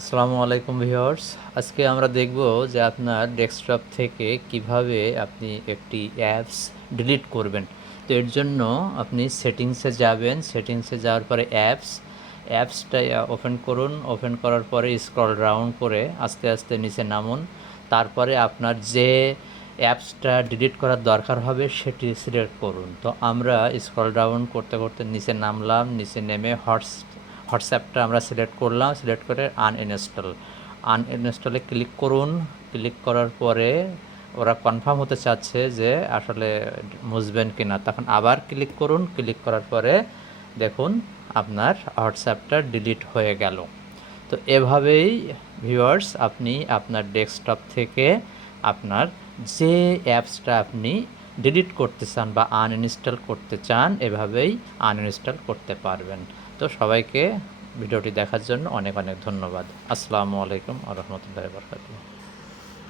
আসসালামু আলাইকুম ভিউয়ার্স। আজকে আমরা দেখব যে আপনার ডেস্কটপ থেকে কীভাবে আপনি একটি অ্যাপস ডিলিট করবেন। তো এর জন্য আপনি সেটিংসে যাবেন। সেটিংসে যাওয়ার পরে অ্যাপস, অ্যাপসটা ওপেন করুন। ওপেন করার পরে স্ক্রল ডাউন করে আস্তে আস্তে নিচে নামুন। তারপরে আপনার যে অ্যাপসটা ডিলিট করার দরকার হবে সেটি সিলেক্ট করুন। তো আমরা স্ক্রল ডাউন করতে করতে নিচে নামলাম। নিচে নেমে হটস হোয়াটসঅ্যাপটা আমরা সিলেক্ট করলাম, সিলেক্ট করে আনইনস্টল আনইনস্টলে ক্লিক করুন, ক্লিক করার পরে ওরা কনফার্ম হতে চাচ্ছে যে আসলে মুছবেন কিনা। তখন আবার ক্লিক করুন, ক্লিক করার পরে দেখুন আপনার হোয়াটসঅ্যাপটা ডিলিট হয়ে গেল। তো এভাবেই ভিউয়ার্স আপনি আপনার ডেস্কটপ থেকে আপনার যে অ্যাপসটা আপনি ডিলিট করতে চান বা আনইনস্টল করতে চান, এভাবেই আনইনস্টল করতে পারবেন। তো সবাইকে ভিডিওটি দেখার জন্য অনেক অনেক ধন্যবাদ। আসসালামু আলাইকুম আ রহমতুল্লাহ বরকাতুহ।